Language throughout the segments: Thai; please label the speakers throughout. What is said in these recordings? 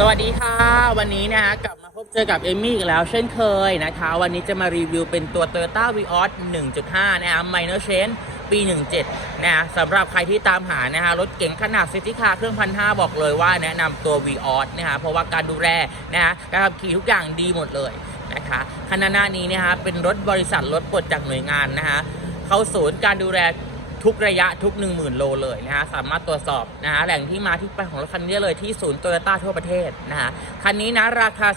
Speaker 1: สวัสดีค่ะ วันนี้นะคะกลับมาพบเจอกับเอมี่อีกแล้วเช่นเคยนะคะ วันนี้จะมารีวิวเป็นตัว Toyota Vios 1.5 นะคะ Minor Change ปี 17นะคะสำหรับใครที่ตามหานะคะรถเก๋งขนาดซิตี้คาร์เครื่องพันห้าบอกเลยว่าแนะนำตัว Vios นะคะเพราะว่าการดูแลนะคะการขับขี่ทุกอย่างดีหมดเลยนะคะคันหน้านี้นะคะเป็นรถบริษัทรถปลดจากหน่วยงานนะคะเข้าศูนย์การดูแล ทุกระยะทุก 10,000 โลเลยนะฮะสามารถตรวจสอบนะฮะแหล่งที่มาที่ไปของรถคันนี้เลยที่ศูนย์โตโยต้าทั่วประเทศนะฮะคันนี้นะราคา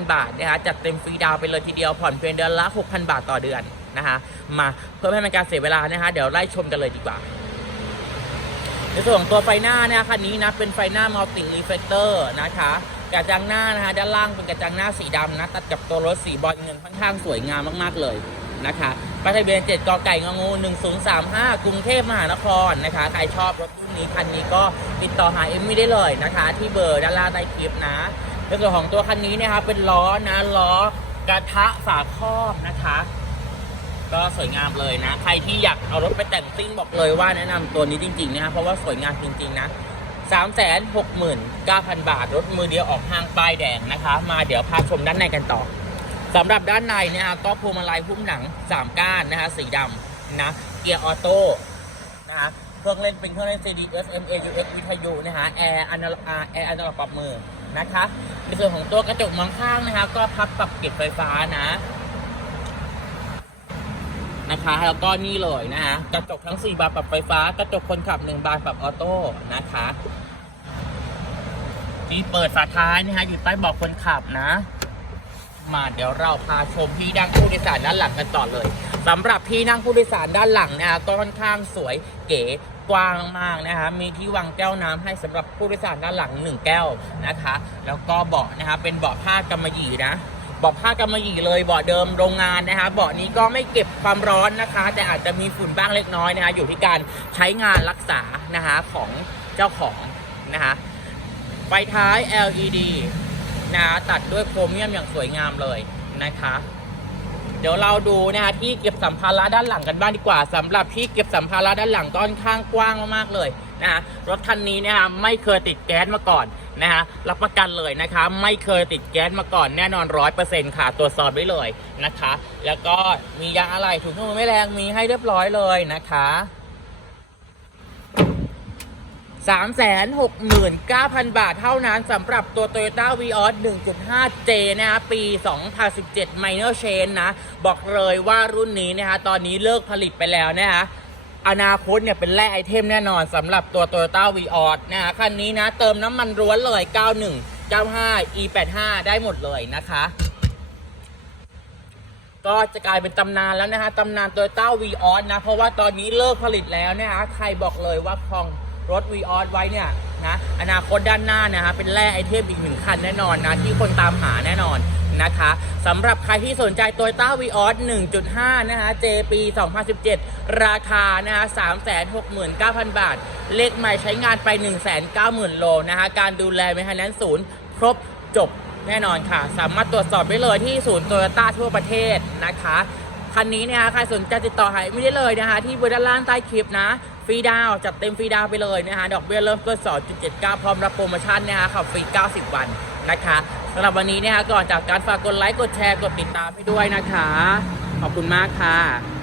Speaker 1: 369,000 บาทนะฮะจัดเต็มฟรีดาวไปเลยทีเดียวผ่อนเพียงเดือนละ 6,000 บาทต่อเดือนนะฮะมาเพื่อไม่ให้เป็นการเสียเวลานะฮะเดี๋ยวไล่ชมกันเลยดีกว่าในส่วนของตัวไฟหน้าเนี่ยคันนี้นะเป็นไฟหน้ามัลติรีเฟกเตอร์นะคะกระจังหน้านะคะด้านล่างเป็นกระจังหน้าสีดำนะตัดกับตัวรถสีบอลเงินค่อนข้างสวยงามมากๆเลย นะคะป้ายทะเบียน 7กไก่งองู 1035 กรุงเทพมหานครนะคะ ใครชอบรถรุ่นนี้คันนี้ก็ติดต่อหาเอ็มมี่ได้เลยนะคะ ที่เบอร์ด้านล่างใต้คลิปนะในส่วนของตัวคันนี้นะคะเป็นล้อนะล้อกระทะฝาครอบนะคะ ก็สวยงามเลยนะ ใครที่อยากเอารถไปแต่งซิ่งบอกเลยว่าแนะนำตัวนี้จริงๆนะครับเพราะว่าสวยงามจริงๆนะ3 6 9 0 0 0 บาท รถมือเดียวออกห้างป้ายแดงนะคะ มาเดี๋ยวพาชมด้านในกันต่อ สำหรับด้านในนี่ยก็พวงมาลัยหุ้มหนัง 3 ก้านนะคะสีดำนะเกียร์ออโต้นะคะเครื่องเล่นเป็นเครื่องเล่น CD SM AUX วิทยุนะคะแอร์อันแอร์อันปรับมือนะคะในส่วนของตัวกระจกมองข้างนะคะ ก็พับปรับเก็บไฟฟ้านะนะคะแล้วก็นี่เลยนะฮะกระจกทั้ง 4 บานปรับไฟฟ้ากระจกคนขับ 1 บานปรับออโต้นะคะที่เปิดฝาท้ายนะฮะอยู่ใต้เบาะคนขับนะ มาเดี๋ยวเราพาชมที่นั่งผู้โดยสารด้านหลังกันต่อเลยสำหรับที่นั่งผู้โดยสารด้านหลังนะฮะก็ค่อนข้างสวยเก๋กว้างมากนะคะมีที่วางแก้วน้ำให้สำหรับผู้โดยสารด้านหลัง 1 แก้วนะคะ แล้วก็เบาะนะคะเป็นเบาะผ้ากำมะหยี่นะเบาะผ้ากำมะหยี่เลยเบาะเดิมโรงงานนะคะเบาะนี้ก็ไม่เก็บความร้อนนะคะ แต่อาจจะมีฝุ่นบ้างเล็กน้อยนะคะอยู่ที่การใช้งานรักษานะคะของเจ้าของนะคะไฟท้าย LED นะ ตัดด้วยโครเมียมอย่างสวยงามเลยนะคะ เดี๋ยวเราดูนะคะที่เก็บสัมภาระด้านหลังกันบ้างดีกว่าสำหรับที่เก็บสัมภาระด้านหลังก็ค่อนข้างกว้างมากๆเลยนะคะรถคันนี้นะคะไม่เคยติดแก๊สมาก่อนนะคะรับประกันเลยนะคะ ไม่เคยติดแก๊สมาก่อนแน่นอนร้อยเปอร์เซ็นต์ค่ะตรวจสอบได้เลยนะคะ แล้วก็มียางอะไหล่ถุงมือไม่แรงมีให้เรียบร้อยเลยนะคะ 369,000 บาทเท่านั้นสำหรับตัว Toyota Vios 1.5J นะฮะปี 2017 Minor Change นะ บอกเลยว่ารุ่นนี้นะฮะตอนนี้เลิกผลิตไปแล้วนะฮะอนาคตเนี่ยเป็นแร่ไอเทมแน่นอนสำหรับตัว Toyota Vios นะฮะคันนี้นะเติมน้ำมันร้วนเลย 91 95 E85 ได้หมดเลยนะคะก็จะกลายเป็นตำนานแล้วนะฮะตำนาน Toyota Vios นะ เพราะว่าตอนนี้เลิกผลิตแล้วนะฮะใครบอกเลยว่าคลอง รถ Vios ไว้เนี่ยนะอนาคตด้านหน้านะฮะเป็นแร่ไอเทมอีกหนึ่งคันแน่นอนนะที่คนตามหาแน่นอนนะคะสำหรับใครที่สนใจ Toyota Vios 1.5 นะฮะ J ปี2017 ราคานะฮะ369,000 บาท เลขใหม่ใช้งานไป 190,000 โลนะฮะการดูแลไม่ให้นั้นศูนย์ครบจบแน่นอนค่ะ สามารถตรวจสอบได้เลยที่ศูนย์โตโยต้าทั่วประเทศนะคะ คันนี้นะคะใครสนใจติดต่อหายไม่ได้เลยนะคะ ที่เบอร์ด้านล่างใต้คลิปนะฟรีดาวจัดเต็มฟรีดาวไปเลยนะคะ ดอกเบี้ยเริ่มต้น 2.79 พร้อมรับโปรโมชั่นนะคะขับฟรี 90 วันนะคะสำหรับวันนี้นะคะก่อนจากการฝากกดไลค์กดแชร์กดติดตามให้ด้วยนะคะ ขอบคุณมากค่ะ